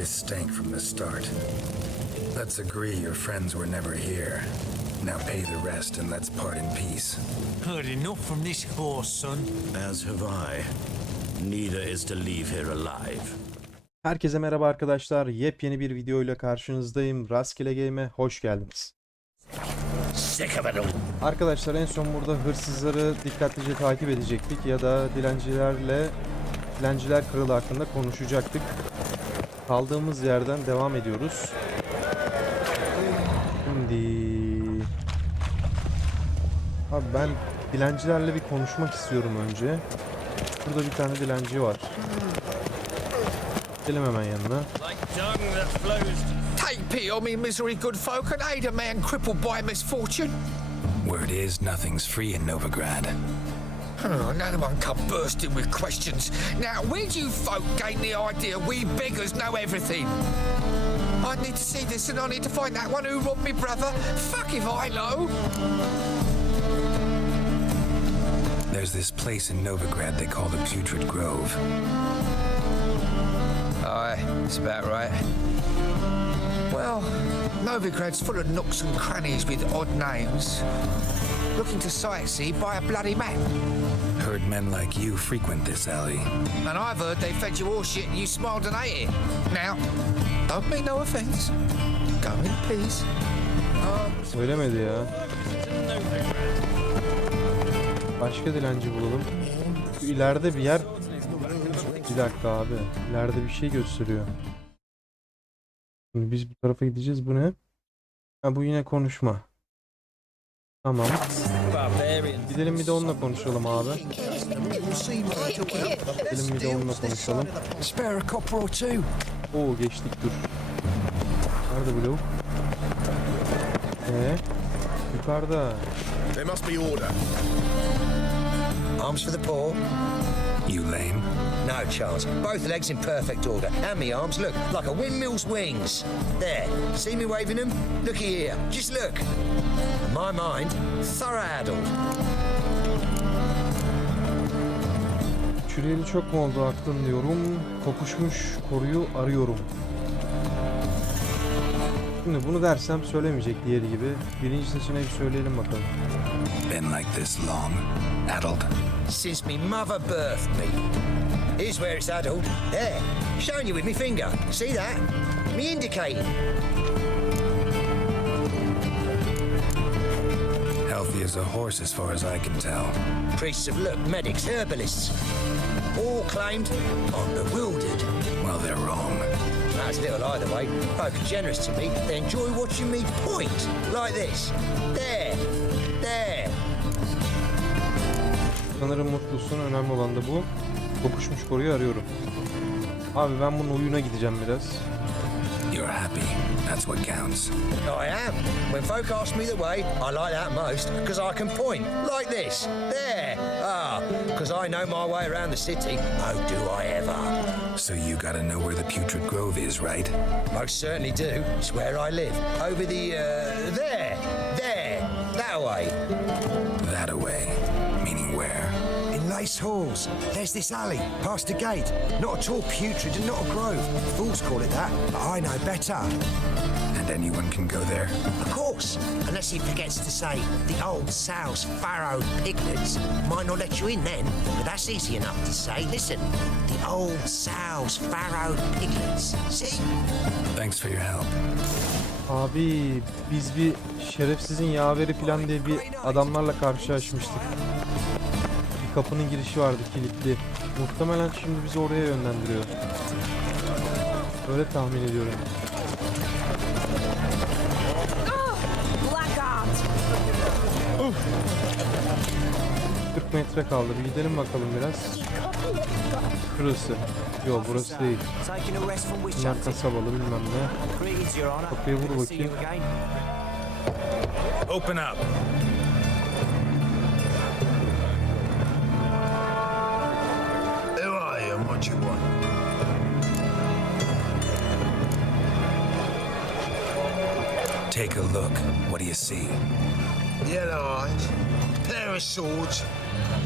This stank from the start. Let's agree your friends were never here. Now pay the rest and let's part in peace. Heard enough from this horse, son. As have I. Neither is to leave here alive. Herkese merhaba arkadaşlar. Yepyeni bir videoyla karşınızdayım. Rasgele Game'e hoş geldiniz. Arkadaşlar en son burada hırsızları dikkatlice takip edecektik ya da dilenciler kralı hakkında konuşacaktık. Kaldığımız yerden devam ediyoruz. Şimdi abi ben dilencilerle bir konuşmak istiyorum önce. Burada bir tane dilenci var. Gidelim hemen yanına. Take pity on me, misery, good folk, and aid a man crippled by misfortune. Word is nothing's free in Novigrad. Another one come bursting with questions. Now, where do you folk gain the idea we beggars know everything? I need to see this and I need to find that one who robbed me brother. Fuck if I know. There's this place in Novigrad they call the Putrid Grove. Aye, that's about right. Well, Novigrad's full of nooks and crannies with odd names. Looking to sightsee by a bloody map. Heard men like you frequent this alley. And I've heard they fed you all shit and you smiled and ate it. Now, don't mean no offence. Go in peace. Söylemedi ya. Başka dilenci bulalım. Şu ileride bir yer. Bir dakika abi. İleride bir şey gösteriyor. Şimdi biz bu tarafa gideceğiz. Bu ne? Ha, bu yine konuşma. Tamam. Gidelim bir de onunla konuşalım abi. Gidelim bir de onunla konuşalım. Oo, geçtik, dur. Nerede bu lavuk? Yukarıda. There must be order. Arms for the poor. You lame? No chance. Both legs in perfect order. And me arms, look, like a windmill's wings. There. See me waving them? Looky here. Just look. My mind, thorough-addled. Çürüyeli çok mu oldu aklın diyorum. Kokuşmuş koruyu arıyorum. Şimdi bunu dersem söylemeyecek diğeri gibi. Birinci seçeneği söyleyelim bakalım. Been like this long? Addled? Since me mother birthed me. Here's where it's addled. There. Showing you with me finger. See that? Me indicating. Healthy as a horse as far as I can tell. Priests of look, medics, herbalists. All claimed I'm bewildered. Well, they're wrong. That's little either way. Folk are generous to me. They enjoy watching me point. Like this. There. There. Sanırım mutlusun. Önemli olan da bu. Kokuşmuş koruyu arıyorum. Abi ben bunun oyuna gideceğim biraz. You're happy. That's what counts. I am. When folk ask me the way, I like that most, because I can point. Like this. There. Because I know my way around the city. Oh, do I ever. So you gotta know where the Putrid Grove is, right? Most certainly do. It's where I live. Over the, there. There. That way. That away. Meaning where? In Lace Halls. There's this alley, past the gate. Not at all putrid and not a grove. Fools call it that, but I know better. And anyone can go there? Of course, unless he forgets to say the old sow's farrowed piglets. Might not let you in then, but that's easy enough to say. Listen, the old sow's farrowed piglets. See? Thanks for your help. Abi biz bir şerefsizin yaveri falan diye bir adamlarla karşılaşmıştık. Bir kapının girişi vardı, kilitli. Muhtemelen şimdi bizi oraya yönlendiriyor. Öyle tahmin ediyorum. Uf. 40 metre kaldı. Bir gidelim bakalım biraz. Şurası. Yok, burası değil. Bunlar kasabalı bilmem ne. Kapıya vur bakayım. Open up. Who are you and what you want? Take a look. What do you see? Yellow eyes, pair of swords,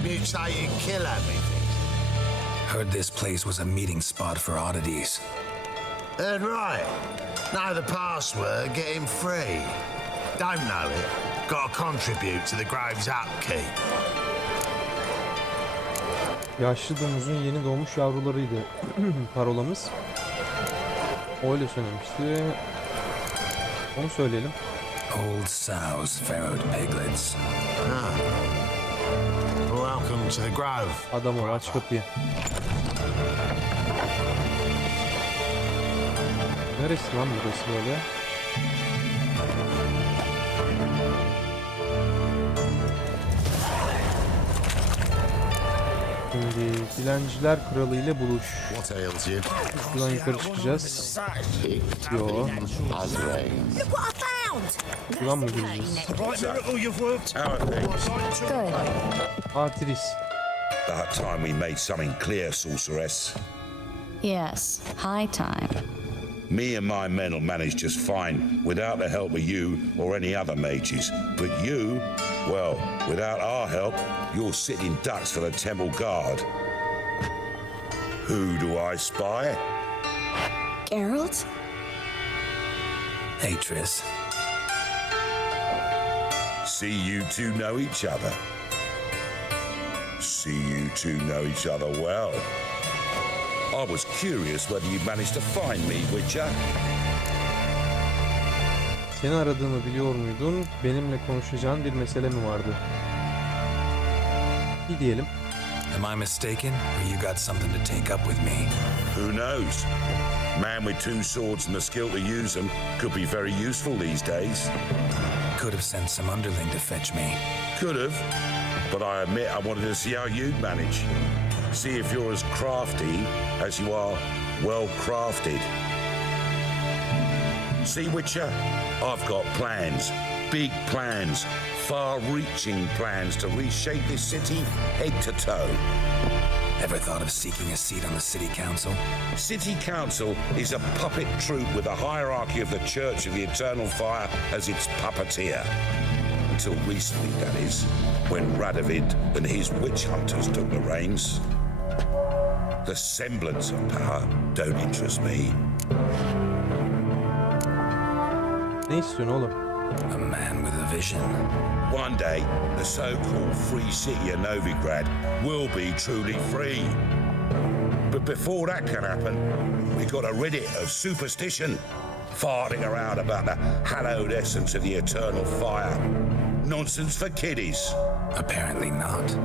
mutated killer methods. Heard this place was a meeting spot for oddities. Right. Know the password, get him free. Don't know it, gotta contribute to the Grove's upkeep. Yaşlı domuzun yeni doğmuş yavrularıydı parolamız. Öyle söylemişti. Onu söyleyelim. Old sows, farrowed piglets. Welcome to the Grove. Adam ol, aç kapıyı. Neresi lan burası böyle? Şimdi dilenciler kralı ile buluş. What ails you? Buradan yukarı çıkacağız. Yo. Look what I found! Buradan mı gireceğiz? Good. Artiris. About time we made something clear, sorceress. Yes, high time. Me and my men will manage just fine without the help of you or any other mages. But you, well, without our help, you're sitting ducks for the temple guard. Who do I spy? Geralt? Hey, Triss. See you two know each other. See you two know each other well. I was curious whether you managed to find me, Witcher. Seni aradığımı biliyor muydun? Benimle konuşacağın bir mesele mi vardı? Bir diyelim. Am I mistaken, or you got something to take up with me? Who knows? Man with two swords and the skill to use them could be very useful these days. Could have sent some underling to fetch me. Could have, but I admit I wanted to see how you'd manage. See if you're as crafty as you are well crafted. See, Witcher, I've got plans, big plans, far-reaching plans to reshape this city head to toe. Ever thought of seeking a seat on the city council? City Council is a puppet troupe with a hierarchy of the Church of the Eternal Fire as its puppeteer. Until recently, that is, when Radovid and his witch hunters took the reins. The semblance of power don't interest me. Ne istiyorsun oğlum? A man with a vision. One day, the so-called free city of Novigrad will be truly free. But before that can happen, we've got to rid it of superstition, farting around about the hallowed essence of the eternal fire. Nonsense for kiddies. Apparently not.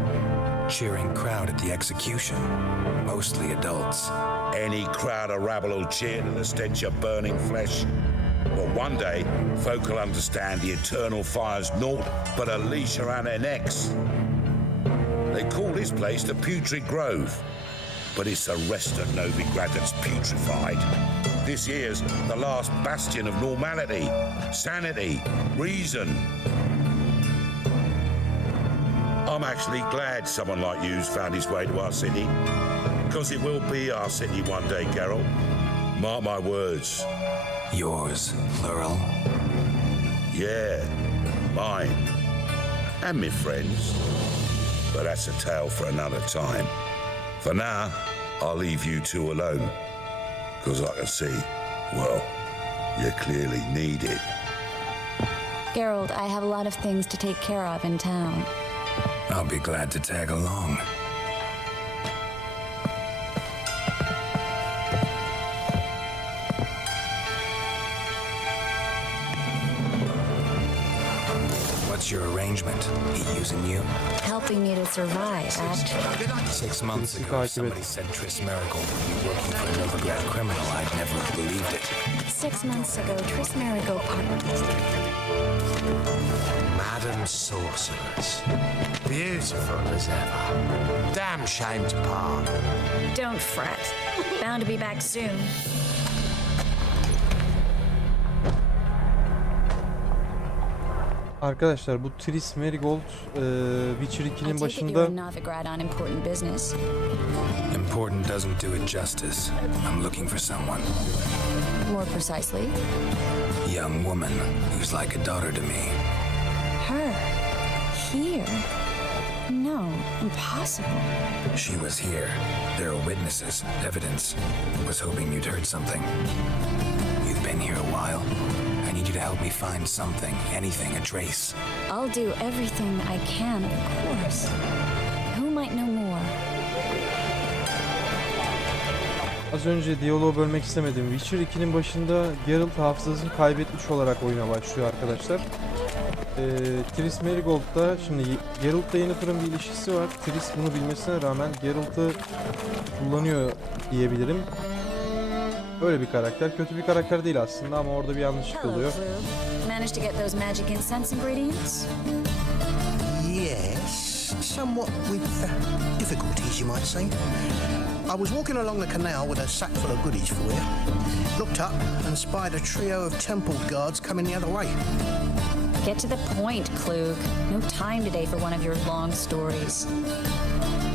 Cheering crowd at the execution. Mostly adults. Any crowd of rabble will cheer to the stench of burning flesh. But one day, folk will understand the eternal fire's naught but a leash around their necks. They call this place the Putrid Grove, but it's the rest of Novigrad that's putrefied. This here's the last bastion of normality, sanity, reason. I'm actually glad someone like you's found his way to our city, because it will be our city one day, Geralt. Mark my words. Yours, plural. Yeah, mine. And my friends. But that's a tale for another time. For now, I'll leave you two alone. Because I can see, well, you clearly need it. Geralt, I have a lot of things to take care of in town. I'll be glad to tag along. What's your arrangement? He using you? Helping me to survive, actually. 6 months ago, somebody said Triss Merigold would be working for a Novigrad criminal. I'd never have believed it. 6 months ago, Triss Merigold Madam Sorceress. Beautiful as ever. Damn shame to part. Don't fret. Bound to be back soon. Arkadaşlar bu Triss Merigold Witcher 2'nin I take it you're başında in Novigrad on important business. Important doesn't do it justice. I'm looking for someone. More precisely, A young woman who's like a daughter to me. her. Here. No, impossible. She was here. There are witnesses, evidence. Was hoping you'd heard something. You've been here a while. I need you to help me find something, anything, a trace. I'll do everything I can, of course. Who might know more? Az önce diyaloğu bölmek istemedim. Witcher 2'nin başında Geralt hafızasını kaybetmiş olarak oyuna başlıyor arkadaşlar. Triss Merigold'da şimdi Geralt'la Yennefer'ın bir ilişkisi var. Triss bunu bilmesine rağmen Geralt'ı kullanıyor diyebilirim. Öyle bir karakter. Kötü bir karakter değil aslında ama orada bir yanlışlık Hello, oluyor. Clue. Managed to get those magic incense ingredients? Yes, somewhat with difficulties, you might say. I was walking along the canal with a sack full of goodies for you. Looked up and spied a trio of temple guards coming the other way. Get to the point, Klug. No time today for one of your long stories.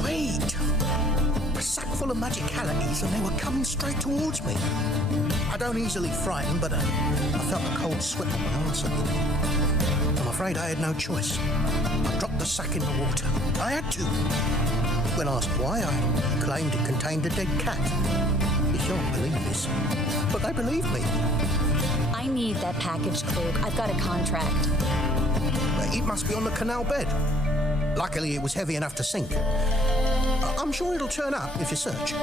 Wait! A sack full of magicalities and they were coming straight towards me. I don't easily frighten, but I felt a cold sweat on my arse. I'm afraid I had no choice. I dropped the sack in the water. I had to. When asked why, I claimed it contained a dead cat. You can't believe this, but they believed me. I need that package, Klug. I've got a contract. It must be on the canal bed. Luckily, it was heavy enough to sink. I'm sure it'll turn up if you search.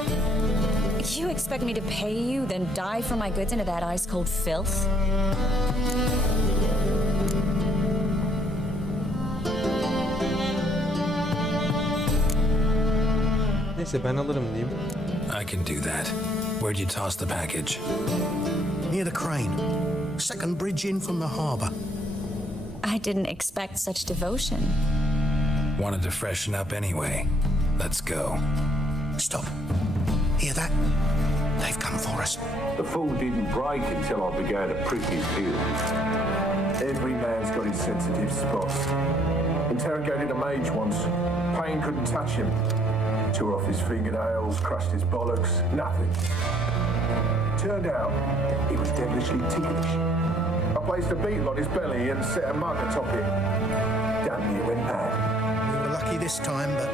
You expect me to pay you, then dive for my goods into that ice-cold filth? Neyse ben alırım diyeyim. I can do that. Where'd you toss the package? Near the crane. Second bridge in from the harbour. I didn't expect such devotion. Wanted to freshen up anyway. Let's go. Stop. Hear that? They've come for us. The fall didn't break until I began to prick his heels. Every man's got his sensitive spots. Interrogated a mage once. Pain couldn't touch him. Tore off his fingernails, crushed his bollocks, nothing. Turned out, he was devilishly ticklish. I placed a beetle on his belly and set a mug atop it. Damn near went mad. We were lucky this time, but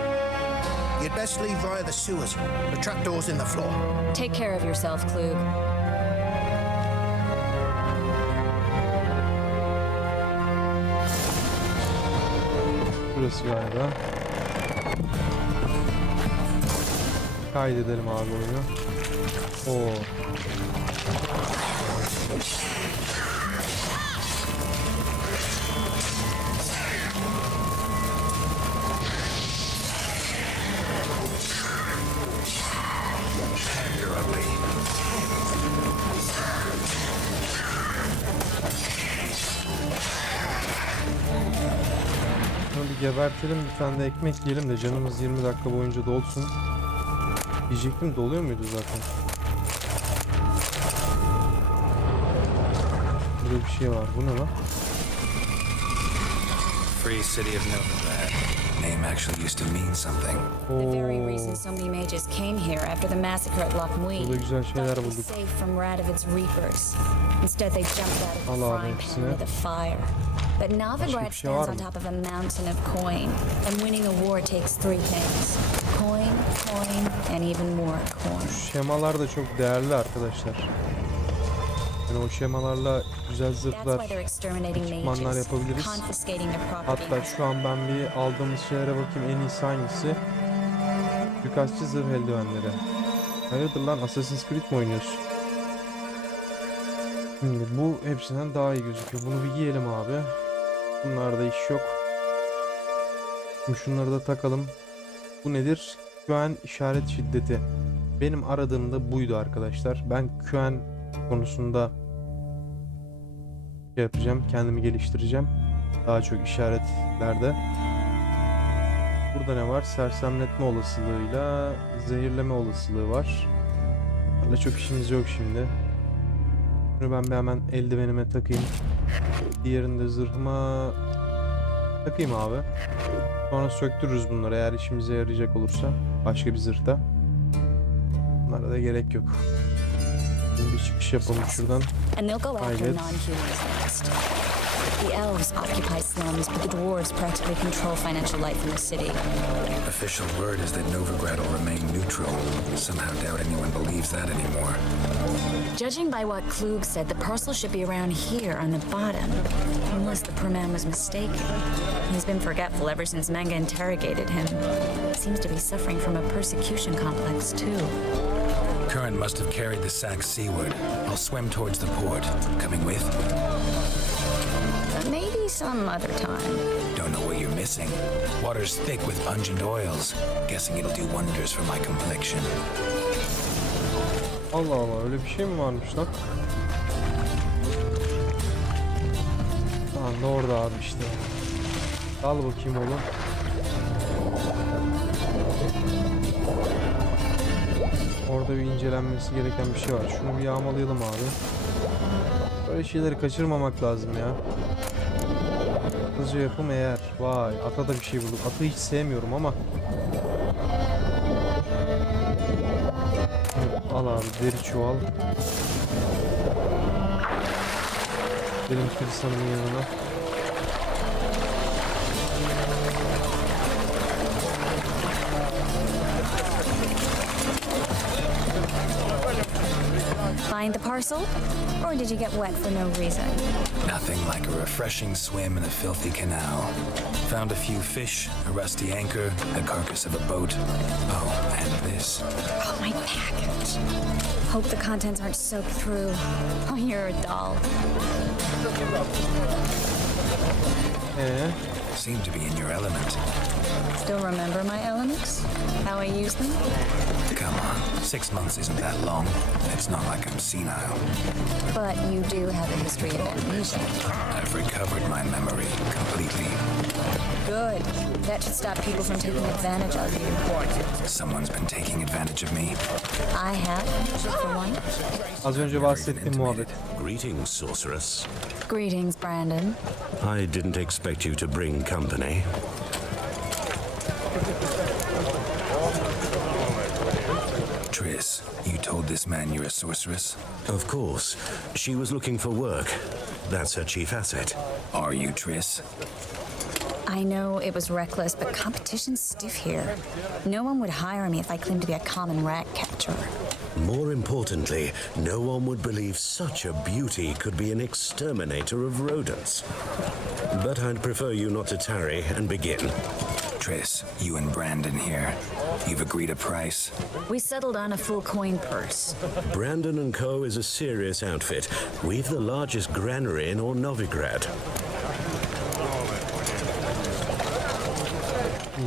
you'd best leave via the sewers. The trapdoor's in the floor. Take care of yourself, Klug. Burası galiba. Kaydedelim abi oyunu. Oo. Gebertelim, bir tane de ekmek yiyelim de canımız 20 dakika boyunca dolsun. Diyecektim, doluyor muydu zaten? Burada bir şey var. Bu ne lan? Free city of Novigrad. Name actually used to mean something. The very reason so many mages came here after the massacre at Loch Burada güzel şeyler bulduk. safe from Radovid's reapers. Instead they jumped out of the frying pan into the fire. But Novigrad stands on top of a mountain of coin, and winning a war takes three things: coin, coin, and even more coin. Şemalar da çok değerli arkadaşlar. Yani o şemalarla güzel zırhlar, ekipmanlar yapabiliriz. Hatta şu an ben bir aldığımız şeylere bakayım, en iyisi hangisi? Suikastçı zırh eldivenleri. Hayırdır lan, Assassin's Creed mi oynuyorsun? Şimdi bu hepsinden daha iyi gözüküyor. Bunu bir giyelim abi. Bunlarda iş yok. Şimdi şunları da takalım. Bu nedir? QN işaret şiddeti. Benim aradığım da buydu arkadaşlar. Ben QN konusunda şey yapacağım. Kendimi geliştireceğim. Daha çok işaretlerde. Burada ne var? Sersemletme olasılığıyla zehirleme olasılığı var. Böyle çok işimiz yok şimdi. Bunu ben bir hemen eldivenime takayım. Diğerini de zırhıma takayım abi. Sonra söktürürüz bunları eğer işimize yarayacak olursa. Başka bir zırhta. Bunlara da gerek yok. Şimdi bir çıkış yapalım şuradan. Kaydet. The elves occupy slums, but the dwarves practically control financial life in the city. Official word is that Novigrad will remain neutral. Somehow doubt anyone believes that anymore. Judging by what Klug said, the parcel should be around here on the bottom. Unless the poor man was mistaken. He's been forgetful ever since Manga interrogated him. Seems to be suffering from a persecution complex, too. Current must have carried the sack seaward. I'll swim towards the port. Coming with? Maybe some other time. Don't know what you're missing. Water's thick with pungent oils. Guessing it'll do wonders for my complexion. Allah Allah, öyle bir şey mi varmış lan? Tamam da orada abi işte. Al bakayım oğlum. Orada bir incelenmesi gereken bir şey var. Şunu bir yağmalayalım abi. Böyle şeyleri kaçırmamak lazım ya. Hızlıca yapım eğer. Vay, ata da bir şey bulduk. Atı hiç sevmiyorum ama. Al abi, deri çuval. Benim Kilisan'ın yanına. Find the parcel? Or did you get wet for no reason? Nothing like a refreshing swim in a filthy canal. Found a few fish, a rusty anchor, the carcass of a boat. Oh, and this. Oh, my package. Hope the contents aren't soaked through. Oh, you're a doll. Seem to be in your element. Still remember my elements? How I use them? Come on, 6 months isn't that long. It's not like I'm senile. But you do have a history of amnesia. I've recovered my memory completely. Good. That should stop people from taking advantage of you. Someone's been taking advantage of me. I have, for one. Az önce bahsettiğim muhabbet. Greetings, sorceress. Greetings, Brandon. I didn't expect you to bring company. Triss, you told this man you're a sorceress? Of course. She was looking for work. That's her chief asset. Are you, Triss? I know it was reckless, but competition's stiff here. No one would hire me if I claimed to be a common rat catcher. More importantly, no one would believe such a beauty could be an exterminator of rodents. But I'd prefer you not to tarry and begin. Triss, you and Brandon here. You've agreed a price? We settled on a full coin purse. Brandon & Co. is a serious outfit. We've the largest granary in all Novigrad.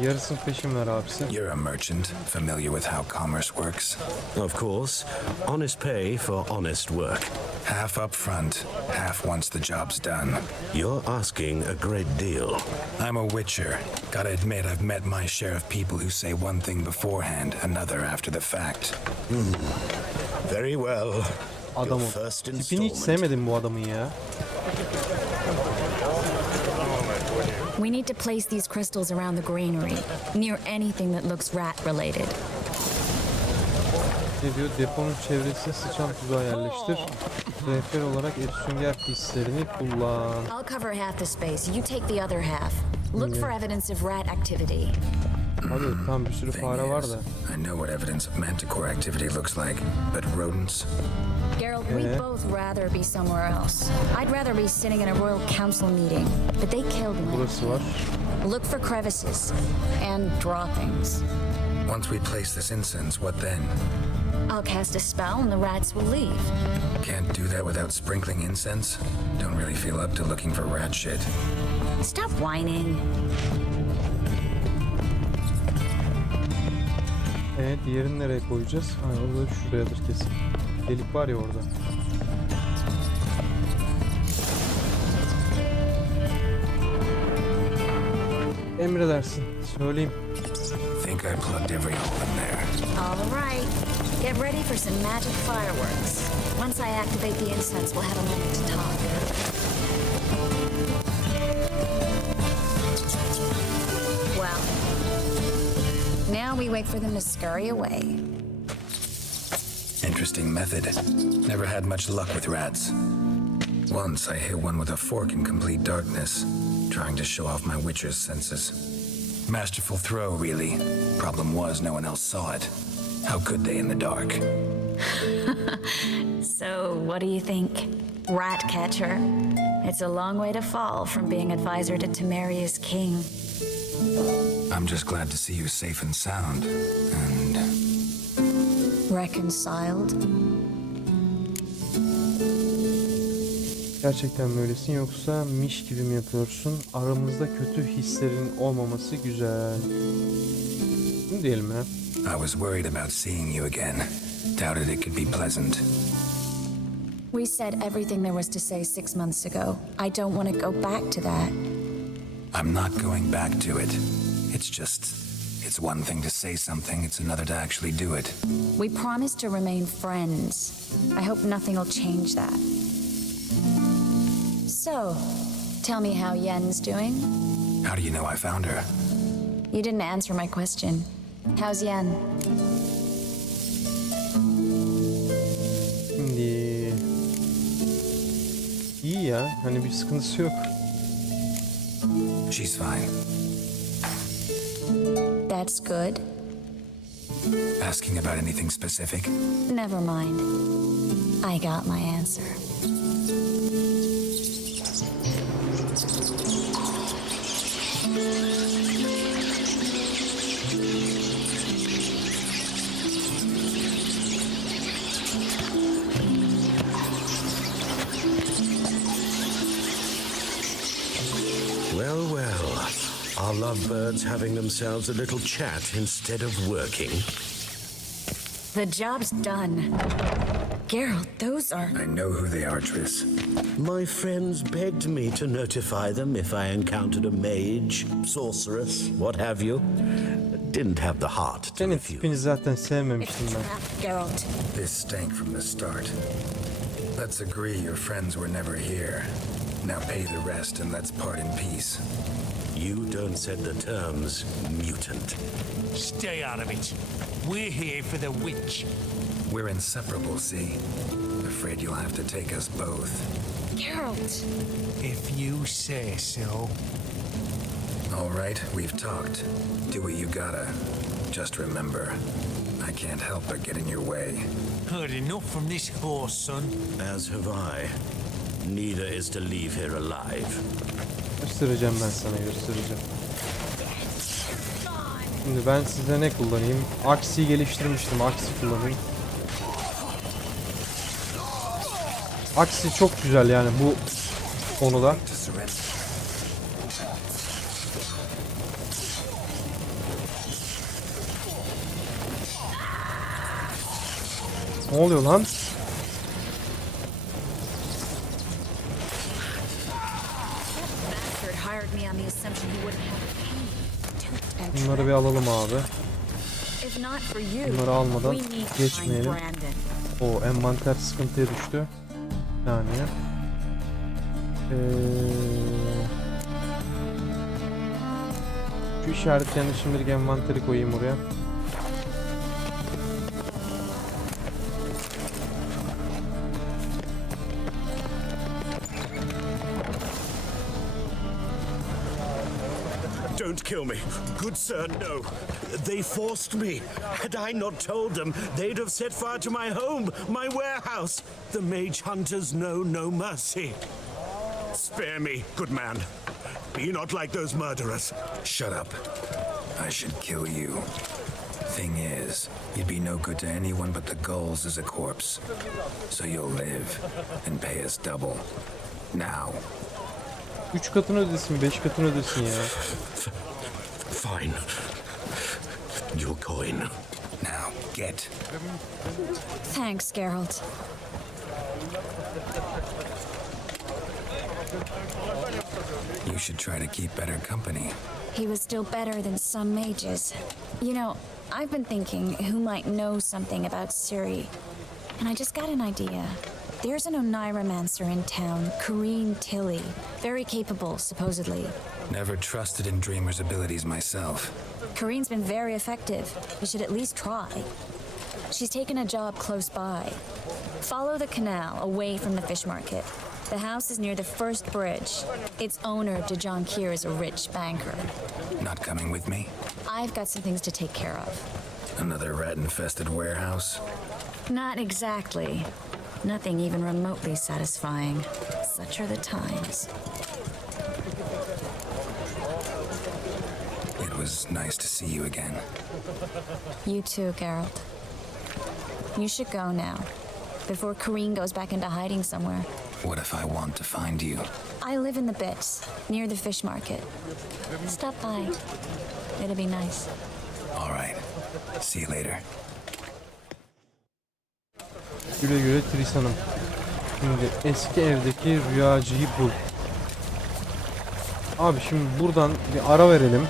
Yarısını peşin ver abisi. You're a merchant, familiar with how commerce works? Of course. Honest pay for honest work. Half up front, half once the job's done. You're asking a great deal. I'm a witcher. Gotta admit, I've met my share of people who say one thing beforehand, another after the fact. Very well. Adamı. Tipini hiç sevmedim bu adamın ya. We need to place these crystals around the granary, near anything that looks rat-related. Ne diyor? Deponun çevresine sıçan tuzağı yerleştir. Rehber olarak sünger pislerini kullan. I'll cover half the space. You take the other half. Look for evidence of rat activity. Abi tam bir sürü fare var da. I know what evidence of manticore activity looks like, but rodents? Geralt, we'd both rather be somewhere else. I'd rather be sitting in a royal council meeting, but they killed me. Burası var. Look for crevices and droppings. Once we place this incense, what then? I'll cast a spell and the rats will leave. Can't do that without sprinkling incense? Don't really feel up to looking for rat shit. Stop whining. Diğerini nereye koyacağız? Ha, o da şurayadır kesin. Delik var ya orada. Emredersin. Söyleyeyim. Think I plugged every hole in there. All right. Get ready for some magic fireworks. Once I activate the incense, we'll have a moment to talk. Well, now we wait for them to scurry away. Interesting method. Never had much luck with rats. Once I hit one with a fork in complete darkness, trying to show off my witcher's senses. Masterful throw, really. Problem was, no one else saw it. How could they in the dark? So, what do you think? Rat catcher? It's a long way to fall from being advisor to Temeria's king. I'm just glad to see you safe and sound, and... Reconciled? Gerçekten mi öylesin yoksa miş gibi mi yapıyorsun? Aramızda kötü hislerin olmaması güzel. Ne diyelim ya? I was worried about seeing you again. Doubted it could be pleasant. We said everything there was to say 6 months ago. I don't want to go back to that. I'm not going back to it. It's one thing to say something, it's another to actually do it. We promised to remain friends. I hope nothing will change that. So, tell me how Yen's doing? How do you know I found her? You didn't answer my question. How's Yen? Şimdi... İyi ya, hani bir sıkıntısı yok. She's fine. That's good. Asking about anything specific? Never mind. I got my answer. Well, well. Are lovebirds having themselves a little chat instead of working? The job's done. Geralt, those are... I know who they are, Triss. My friends begged me to notify them if I encountered a mage, sorceress, what have you. Didn't have the heart to Senin refuse. tipini zaten sevmemiştim ben. Geralt. This stank from the start. Let's agree your friends were never here. Now pay the rest and let's part in peace. You don't set the terms, mutant. Stay out of it. We're here for the witch. We're inseparable, see? Afraid you'll have to take us both. Geralt. If you say so. All right, we've talked. Do what you gotta. Just remember, I can't help but get in your way. Heard enough from this horse, son. As have I. Neither is to leave here alive. Göstereceğim ben sana, göstereceğim. Şimdi ben size ne kullanayım? Aksiyi geliştirmiştim, aksi kullanayım. Aksi çok güzel yani bu konuda. Ne oluyor lan? Bunları bir alalım abi. Bunları almadan geçmeyelim. O envanter sıkıntıya düştü. Bir saniye. Şu işaretlerini şimdilik envanteri koyayım oraya. Don't kill me. Good sir, no. They forced me. Had I not told them, they'd have set fire to my home, my warehouse. The mage hunters know no mercy. Spare me, good man. Be not like those murderers. Shut up. I should kill you. Thing is, you'd be no good to anyone but the gulls as a corpse. So you'll live and pay us double. Now. 3 katını ödesin, 5 katını ödesin ya. Fine. Your coin. Now, get. Thanks, Geralt. You should try to keep better company. He was still better than some mages. You know, I've been thinking who might know something about Ciri. And I just got an idea. There's an Oneiromancer in town, Corrine Tilly. Very capable, supposedly. Never trusted in Dreamer's abilities myself. Corrine's been very effective. You should at least try. She's taken a job close by. Follow the canal away from the fish market. The house is near the first bridge. Its owner, Dejon Kier, is a rich banker. Not coming with me? I've got some things to take care of. Another rat-infested warehouse? Not exactly. Nothing even remotely satisfying. Such are the times. It was nice to see you again. You too, Geralt. You should go now, before Kareen goes back into hiding somewhere. What if I want to find you? I live in the Bits, near the fish market. Stop by. It'll be nice. All right. See you later. Güle güle Tris Hanım. Şimdi eski evdeki rüyacıyı bul. Abi şimdi buradan bir ara verelim.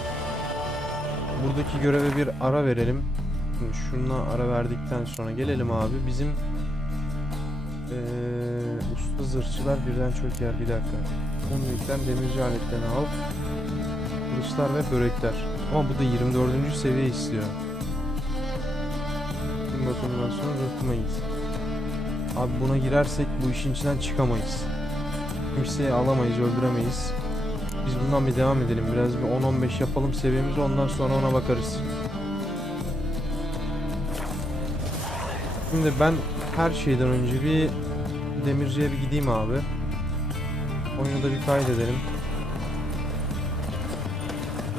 Buradaki göreve bir ara verelim. Şimdi şuna ara verdikten sonra gelelim abi. Bizim usta zırhçılar birden çok yer. Bir dakika. Konvikten demirci aletlerini al. Kılıçlar ve börekler. Ama bu da 24. seviye istiyor. Gün bakımından sonra rıhtmayız. Abi buna girersek bu işin içinden çıkamayız. Kimseyi alamayız, öldüremeyiz. Biz bundan bir devam edelim. Biraz bir 10-15 yapalım seviyemizi, ondan sonra ona bakarız. Şimdi ben her şeyden önce bir demirciye bir gideyim abi. Oyunu da bir kaydedelim.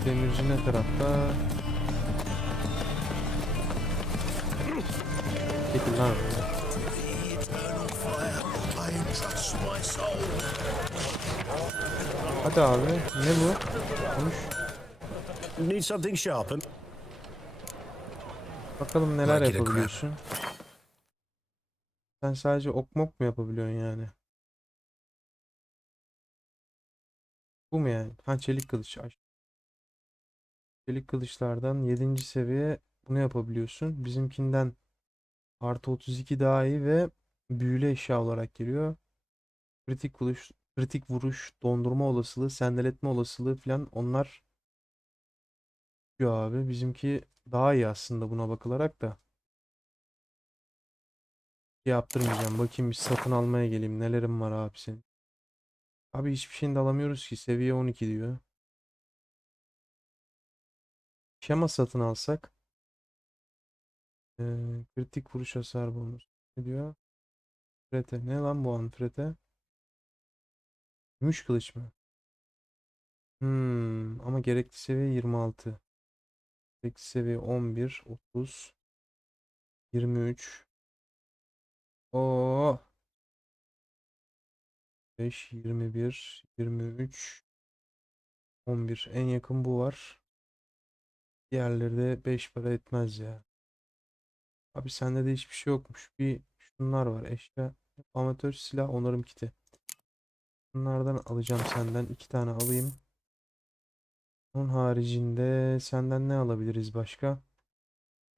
Demirci ne tarafta? Peki lan. Hadi abi. Ne bu? Konuş. Need something sharpened? Bakalım neler yapabiliyorsun. Sen sadece ok mok mu yapabiliyorsun yani? Bu mu yani? Ha, çelik kılıç. Çelik kılıçlardan 7. seviye bunu yapabiliyorsun. Bizimkinden artı 32 daha iyi ve büyülü eşya olarak geliyor. Kritik vuruş, dondurma olasılığı, sendeletme olasılığı falan, onlar diyor abi. Bizimki daha iyi aslında buna bakılarak da. Yaptırmayacağım. Bakayım bir satın almaya geleyim. Nelerim var abi senin? Abi hiçbir şeyini de alamıyoruz ki. Seviye 12 diyor. Şema satın alsak. Kritik vuruş hasar bonus. Ne diyor? Frete. Ne lan bu an frete? Gümüş kılıç mı? Ama gerekli seviye 26. Gerekli seviye 11, 30, 23. Oo. 5, 21, 23, 11. En yakın bu var. Diğerleri de 5 para etmez ya. Abi sende de hiçbir şey yokmuş. Bir şunlar var. Eşya. Amatör silah onarım kiti. Bunlardan alacağım senden. 2 tane alayım. Onun haricinde senden ne alabiliriz başka?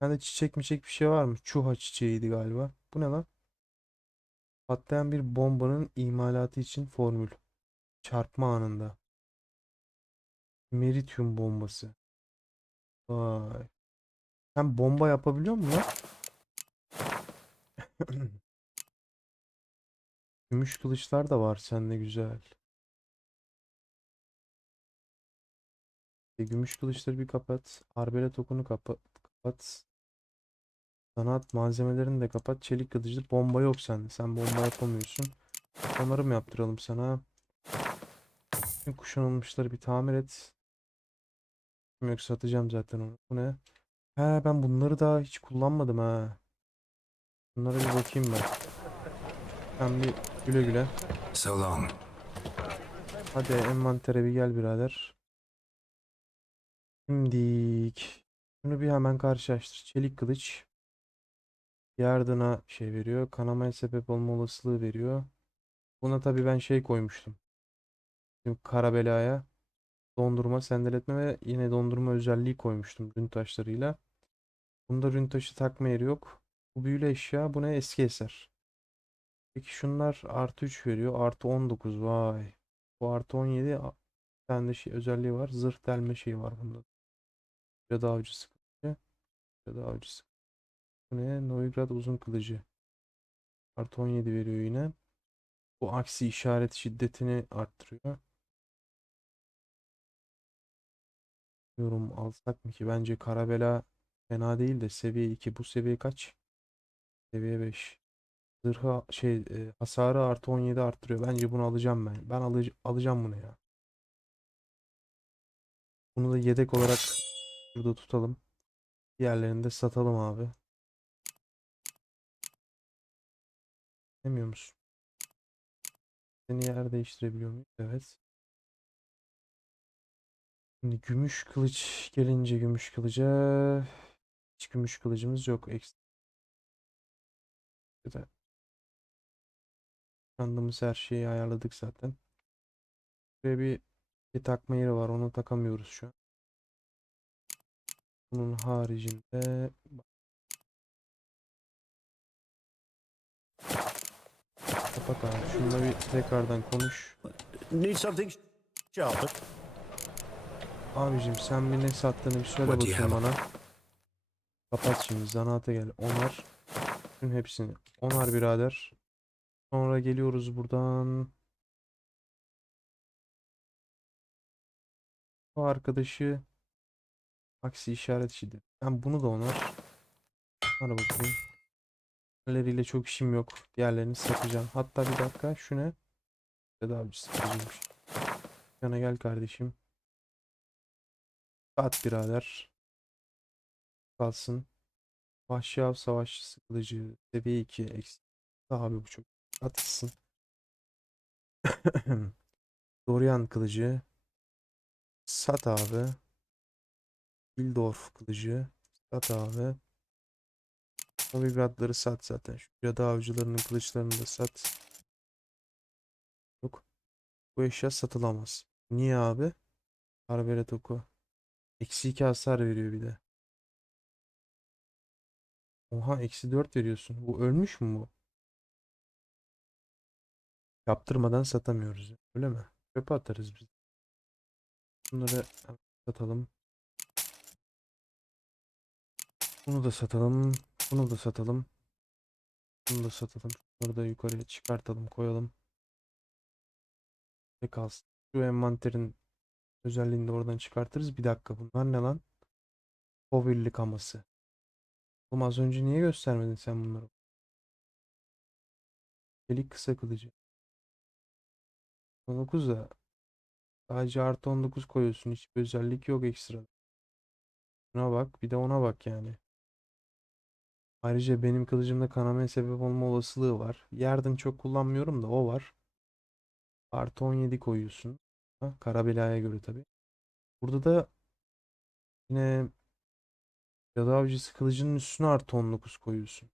Sende çiçek bir şey var mı? Çuha çiçeğiydi galiba. Bu ne lan? Patlayan bir bombanın imalatı için formül. Çarpma anında. Merityum bombası. Vay. Sen bomba yapabiliyor musun lan? Gümüş kılıçlar da var sende, güzel. Gümüş kılıçları bir kapat. Arbelet okunu kapat. Sanat malzemelerini de kapat. Çelik kılıçlı bomba yok sende. Sen bomba yapamıyorsun. Onları mı yaptıralım sana? Tüm kuşanılmışları bir tamir et. Yok, satacağım zaten onu. Bu ne? He, ben bunları daha hiç kullanmadım ha. Bunlara bir bakayım ben. Sen bir güle güle. So long. Hadi envantere bir gel birader. Şimdilik. Şunu bir hemen karşılaştır. Çelik kılıç. Yardına şey veriyor. Kanamaya sebep olma olasılığı veriyor. Buna tabii ben şey koymuştum. Şimdi kara belaya. Dondurma, sendeletme ve yine dondurma özelliği koymuştum rün taşlarıyla. Bunda rün taşı takma yeri yok. Bu büyülü eşya. Bu ne? Eski eser. Peki şunlar artı 3 veriyor. Artı 19. Vay. Bu artı 17. Bir tane de şey özelliği var. Zırh delme şeyi var bunda. Cadı avcısı kılıcı. Cadı avcısı. Bu ne? Novigrad uzun kılıcı. Artı 17 veriyor yine. Bu aksi işaret şiddetini arttırıyor. Yorum alsak mı ki? Bence Karabela fena değil de seviye 2. Bu seviye kaç? Seviye 5. Zırhı hasarı artı 17 arttırıyor. Bence bunu alacağım ben. Ben alacağım bunu ya. Bunu da yedek olarak burada tutalım. Diğerlerini de satalım abi. Demiyor musun? Seni yer değiştirebiliyor muyum? Evet. Şimdi gümüş kılıç gelince gümüş kılıca hiç gümüş kılıcımız yok. Ekstra. Kandığımız her şeyi ayarladık zaten. Buraya bir takma yeri var. Onu takamıyoruz şu an. Bunun haricinde kapat abi. Şununla bir tekrardan konuş. Need something sharper? Abicim sen bir ne sattığını bir söyle bakayım bana. Kapat şimdi. Zanaata gel. Onar. Tüm hepsini. Onar birader. Sonra geliyoruz buradan. Bu arkadaşı aksi işaret şiddet. Ben bunu da onar. Hadi bakayım. Diğerleriyle çok işim yok. Diğerlerini satacağım. Hatta bir dakika. Şu ne? Daha bir satıcıymış. Yana gel kardeşim. Sat birader. Kalsın. Vahşi av savaşçısı kılıcı. Seviye 2 eksik. Abi bu çok atılsın. Dorian kılıcı. Sat abi. Bildorf kılıcı. Sat abi. Novigrad'ları sat zaten. Şu cadı avcılarının kılıçlarını da sat. Yok. Bu eşya satılamaz. Niye abi? Arbelet oku. Eksi 2 hasar veriyor bir de. Oha eksi 4 veriyorsun. Bu ölmüş mü bu? Yaptırmadan satamıyoruz. Öyle mi? Çöpe atarız biz. Bunları satalım. Bunu da satalım. Bunu da satalım. Bunu da satalım. Bunları da yukarıya çıkartalım. Koyalım. Ne kalsın. Şu envanterin özelliğini de oradan çıkartırız. Bir dakika bunlar ne lan? Poverli kaması. Oğlum az önce niye göstermedin sen bunları? Çelik kısa kılıcı. 19 da sadece artı 19 koyuyorsun. Hiçbir özellik yok ekstra. Buna bak. Bir de ona bak yani. Ayrıca benim kılıcımda kanamaya sebep olma olasılığı var. Yerden çok kullanmıyorum da o var. Artı 17 koyuyorsun. Ha, Karabela'ya göre tabi. Burada da yine cadı avcısı kılıcının üstüne artı 19 koyuyorsun.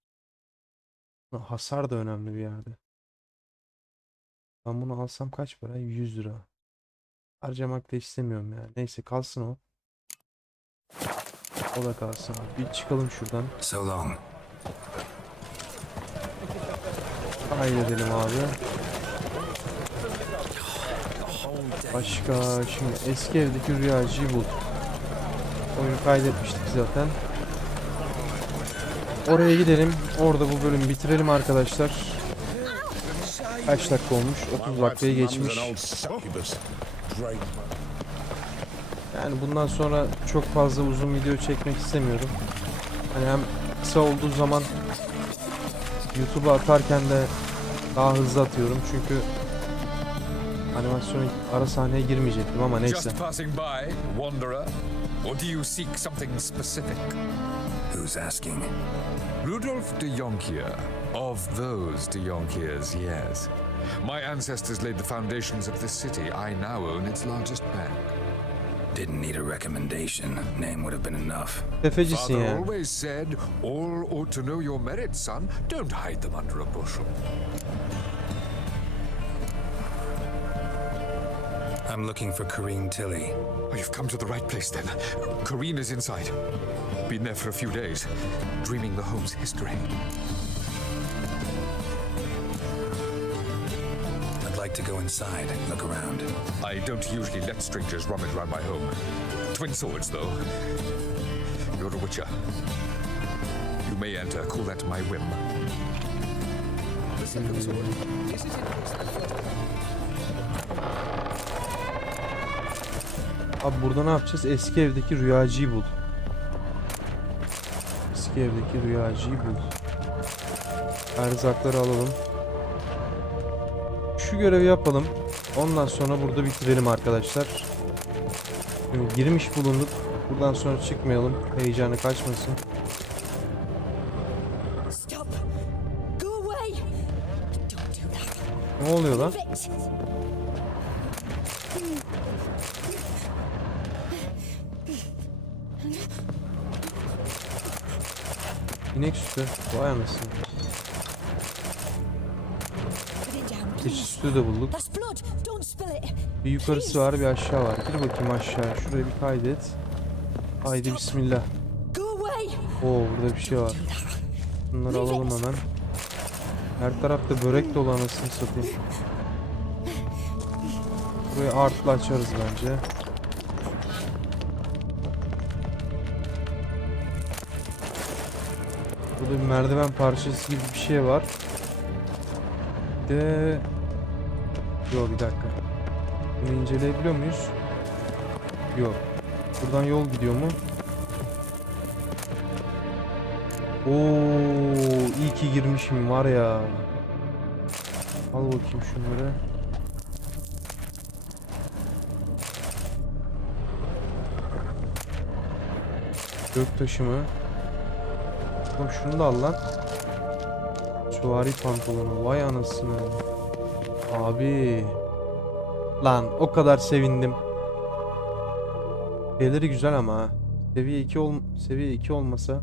Hasar da önemli bir yerde. Ben bunu alsam kaç para? 100 lira. Harcamak da istemiyorum yani. Neyse kalsın o. O da kalsın. Bir çıkalım şuradan. So long. Halledelim abi. Başka şimdi eski evdeki Rüyasi'yi bulduk. Oyunu kaydetmiştik zaten. Oraya gidelim. Orada bu bölümü bitirelim arkadaşlar. Kaç dakika olmuş? 30 dakikayı geçmiş. Yani bundan sonra çok fazla uzun video çekmek istemiyorum. Hani hem kısa olduğu zaman YouTube'a atarken de daha hızlı atıyorum. Çünkü animasyon ara sahneye girmeyecektim ama neyse. Just passing by, wanderer, or do you seek something specific? Who's asking? Rudolf de Jonkier, of those de Jonkiers, yes. My ancestors laid the foundations of this city. I now own its largest bank. Didn't need a recommendation. Name would have been enough. Tefecisin Father ya. always said, all ought to know your merits, son. Don't hide them under a bushel. I'm looking for Kareen Tilly. Oh, you've come to the right place then. Corrine is inside. Been there for a few days, dreaming the home's history. I'd like to go inside, look around. I don't usually let strangers rummage around my home. Twin swords, though. You're a witcher. You may enter, call that my whim. Abi burada ne yapacağız? Eski evdeki rüyacıyı bul. Eski evdeki rüyacıyı bul. Erzakları alalım. Şu görevi yapalım. Ondan sonra burada bitirelim arkadaşlar. Şimdi girmiş bulunduk. Buradan sonra çıkmayalım. Heyecanı kaçmasın. Ne oluyor lan? İnek sütü. Vay anasını. Keçi sütü de bulduk. Bir yukarısı var, bir aşağı var. Gir bakayım aşağı. Şuraya bir kaydet. Haydi bismillah. Oo, burada bir şey var. Bunları alalım hemen. Her tarafta börek dolu anasını satayım. Burayı artla açarız bence. Burada bir merdiven parçası gibi bir şey var. Yok, bir dakika. Bunu inceleyebiliyor muyuz? Yok. Buradan yol gidiyor mu? Oo, iyi ki girmişim var ya. Al bakayım şunları. Göktaşı mı? Oğlum şunu da al lan. Süvari pantolonu. Vay anasını. Abi. Lan o kadar sevindim. Şeyleri güzel ama ha. Seviye 2 olmasa.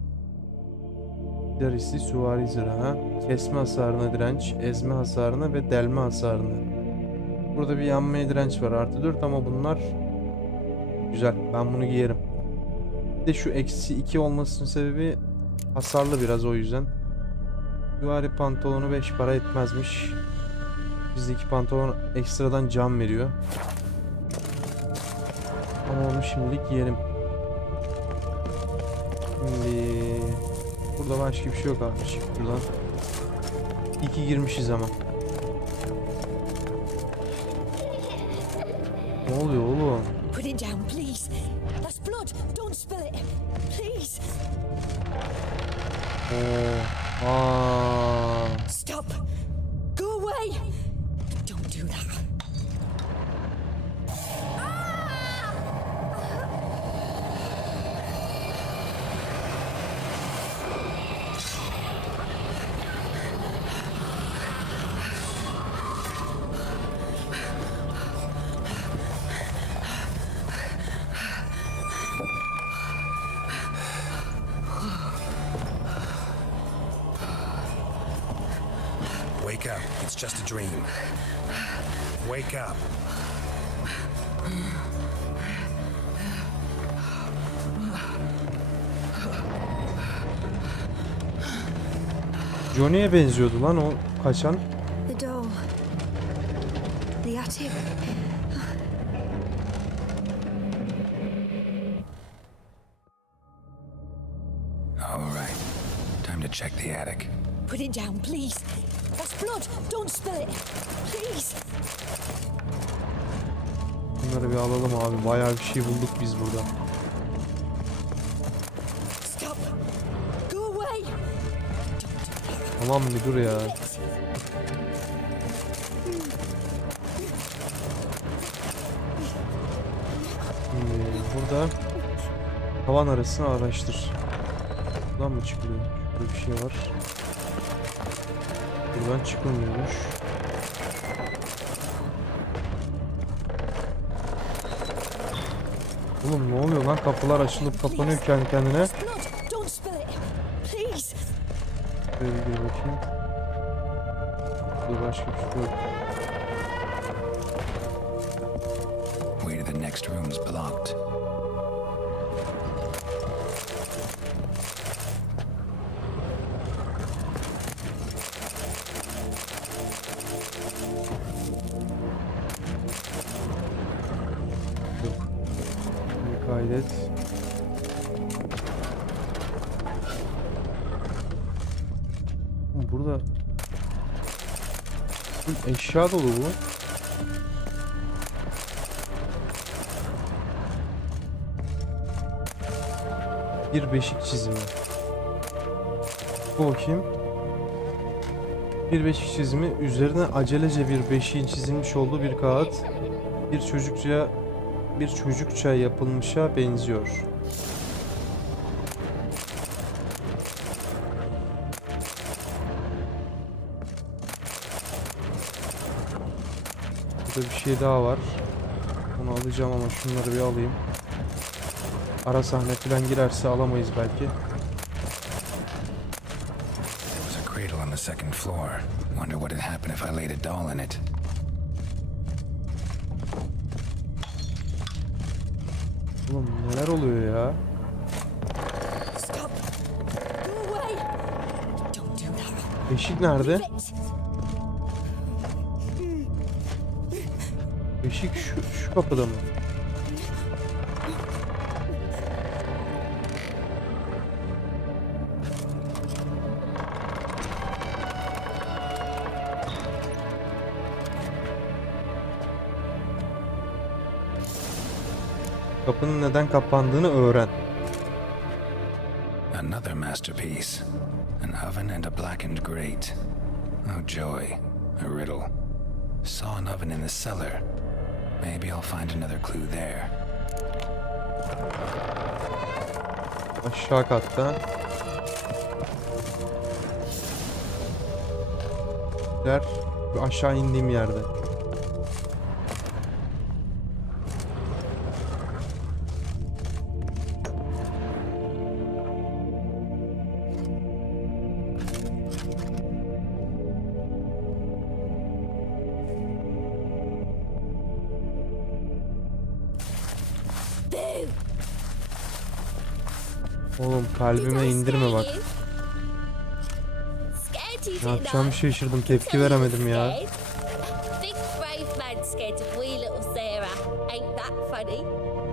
Darisi süvari zırhı. Kesme hasarına direnç, ezme hasarına ve delme hasarına. Burada bir yanmaya direnç var. Artı 4 ama bunlar güzel. Ben bunu giyerim. Bir de şu eksi 2 olmasının sebebi hasarlı biraz, o yüzden. Süvari pantolonu 5 para etmezmiş. Bizdeki pantolon ekstradan can veriyor. Ama onu şimdilik giyelim. Şimdi burada başka bir şey yok abi. Çık buradan. İyi ki girmişiz ama. Ne oluyor oğlum? Put it down, please. That's blood. Don't spill it. Please. Stop. Go away. Don't do that. Wake up. It's just a dream. Wake up. Johnny'ye benziyordu lan o kaçan. The door. The attic. All right. Time to check the attic. Put it down, please. That's blood. Don't spill it. Please. Bunları bir alalım abi. Bayağı bir şey bulduk biz burada. Stop. Go away. Tamam bir dur ya. Burada tavan arasını araştır. Buradan mı çıkılıyor? Şurada bir şey var. Buradan çıkılmıyormuş. Oğlum ne oluyor lan? Kapılar açılıp kapanıyor kendi kendine. Şöyle bir gir bakayım. Burada başka bir şey yok. Way to the next room's blocked. Kaydet. Burada Eşya dolu bu. Bir beşik çizimi. Bu bakayım. Bir beşik çizimi. Üzerine acelece bir beşiğin çizilmiş olduğu bir kağıt. Bir çocukça yapılmışa benziyor. Burada bir şey daha var. Onu alacağım ama şunları bir alayım. Ara sahne falan girerse alamayız belki. There's a cradle on the second floor. Wonder what would happen if I laid a doll in it. Oğlum neler oluyor ya? Stop. Go away. Don't do that. Beşik nerede? Leave it. Beşik şu kapıda mı? Kapının neden kapandığını öğren. Another masterpiece. An oven and a blackened grate. Oh joy. A riddle. Saw an oven in the cellar. Maybe I'll find another clue there. Aşağı katta. Aşağı indiğim yerde. Oğlum kalbime indirme bak. Ne yapacağımı şaşırdım, tepki veremedim ya. I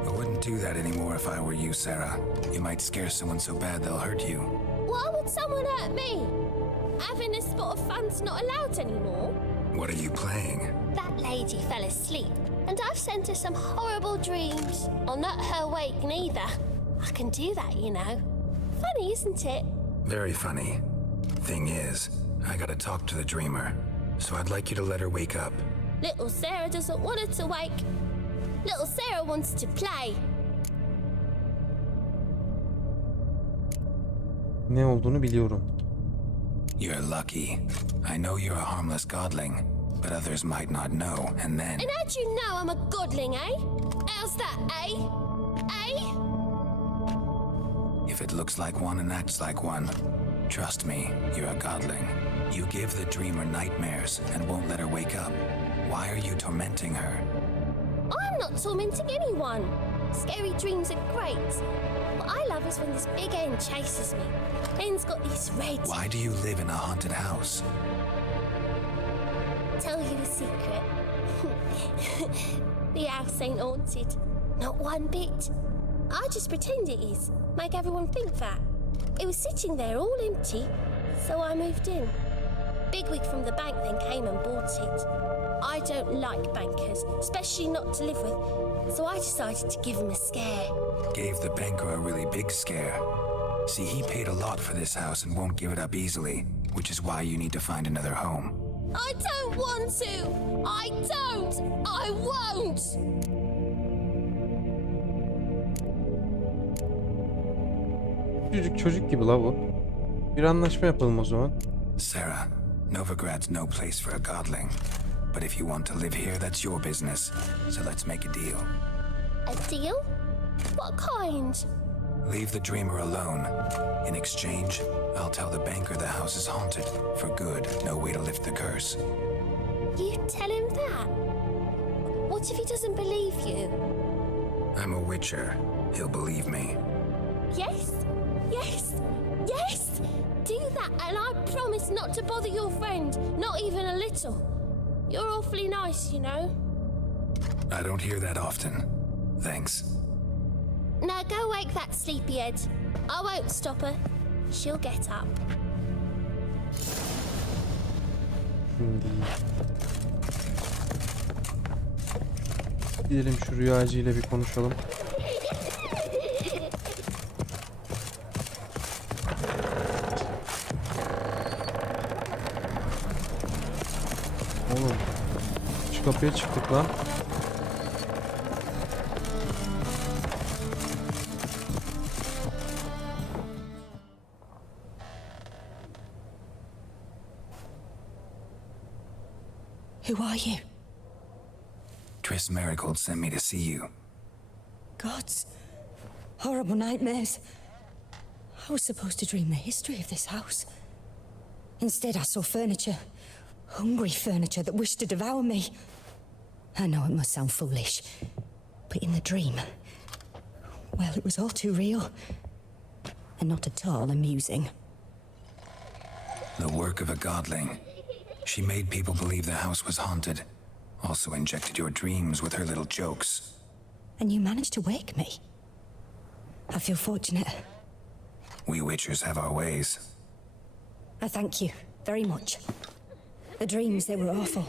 wouldn't do that anymore if I were you, Sarah. You might scare someone so bad they'll hurt you. Why would someone hurt me? Having a spot of fun's not allowed anymore. What are you playing? That lady fell asleep, and I've sent her some horrible dreams. I'll not her wake neither. I can do that, you know. Funny, isn't it? Very funny. Thing is, I gotta talk to the dreamer, so I'd like you to let her wake up. Little Sarah doesn't want her to wake. Little Sarah wants to play. Ne olduğunu biliyorum. You're lucky. I know you're a harmless godling, but others might not know, and then... And how'd you know I'm a godling, eh? How's that, eh? Eh? If it looks like one and acts like one, trust me, you're a godling. You give the dreamer nightmares and won't let her wake up. Why are you tormenting her? I'm not tormenting anyone. Scary dreams are great. What I love is when this big end chases me. End's got these red... Why do you live in a haunted house? Tell you a secret. The house ain't haunted. Not one bit. I just pretend it is. Make everyone think that. It was sitting there all empty, so I moved in. Bigwig from the bank then came and bought it. I don't like bankers, especially not to live with, so I decided to give him a scare. Gave the banker a really big scare. See, he paid a lot for this house and won't give it up easily, which is why you need to find another home. I don't want to! I don't! I won't! Çocuk gibi la bu. Bir anlaşma yapalım o zaman. Sarah, Novigrad's no place for a godling. But if you want to live here, that's your business. So let's make a deal. A deal? What kind? Leave the dreamer alone. In exchange, I'll tell the banker the house is haunted. For good, no way to lift the curse. You tell him that? What if he doesn't believe you? I'm a witcher. He'll believe me. Yes, yes, yes! Do that and I promise not to bother your friend, not even a little. You're awfully nice, you know. I don't hear that often. Thanks. Now go wake that sleepyhead. I won't stop her. She'll get up. Şimdi gidelim şu rüyacı ile bir konuşalım. Oğlum şu kapıya çıktık lan. Who are you? Triss Marigold sent me to see you. Gods. Horrible nightmares. I was supposed to dream the history of this house. Instead, I saw furniture. Hungry furniture that wished to devour me. I know it must sound foolish, but in the dream, well, it was all too real. And not at all amusing. The work of a godling. She made people believe the house was haunted. Also injected your dreams with her little jokes. And you managed to wake me. I feel fortunate. We Witchers have our ways. I thank you very much. The dreams, they were awful.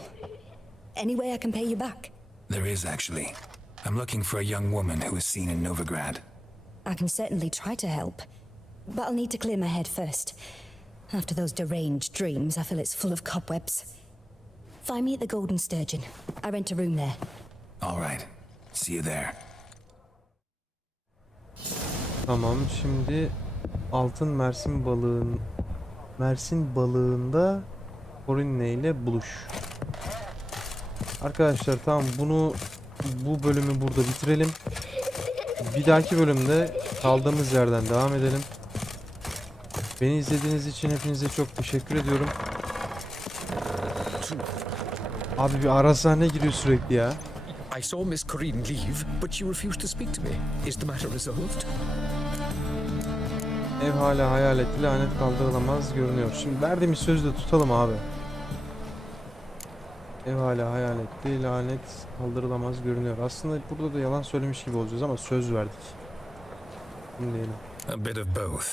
Any way I can pay you back? There is, actually. I'm looking for a young woman who was seen in Novigrad. I can certainly try to help. But I'll need to clear my head first. After those deranged dreams, I feel it's full of cobwebs. Find me at the Golden Sturgeon. I rent a room there. All right. See you there. Tamam, şimdi altın Mersin balığında Corinne ile buluş. Arkadaşlar tamam, bu bölümü burada bitirelim. Bir dahaki bölümde kaldığımız yerden devam edelim. Beni izlediğiniz için hepinize çok teşekkür ediyorum. Abi bir ara sahne giriyor sürekli ya. I saw Miss Corinne leave, but she refused to speak to me. Is the matter resolved? Ev hala hayaletli, lanet kaldırılamaz görünüyor. Şimdi verdiğimiz sözü de tutalım abi. Ev hala hayaletli, lanet kaldırılamaz görünüyor. Aslında burada da yalan söylemiş gibi olacağız ama söz verdik. Bunu diyelim. A bit of both.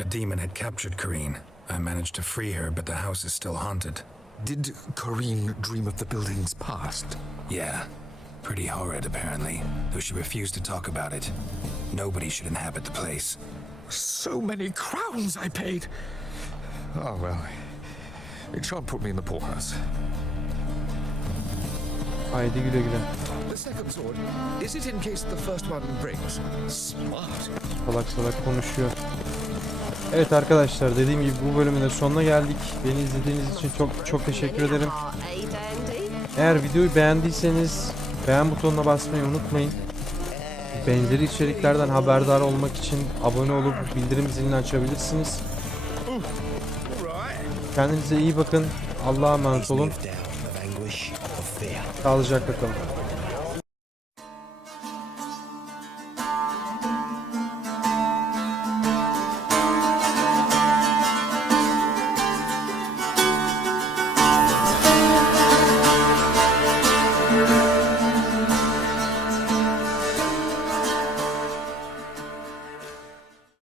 A demon had captured Corinne. I managed to free her, but the house is still haunted. Did Corinne dream of the building's past? Yeah. Pretty horrid, apparently, though she refused to talk about it. Nobody should inhabit the place. So many crowns I paid. Oh, well. It shan't put me in the poorhouse. Haydi güle güle. The second sword, is it in case the first one breaks? Smart. Salak konuşuyor. Evet arkadaşlar, dediğim gibi bu bölümün de sonuna geldik. Beni izlediğiniz için çok teşekkür ederim. Eğer videoyu beğendiyseniz beğen butonuna basmayı unutmayın. Benzeri içeriklerden haberdar olmak için abone olup bildirim zilini açabilirsiniz. Kendinize iyi bakın. Allah'a emanet olun. Sağlıcakla kalın.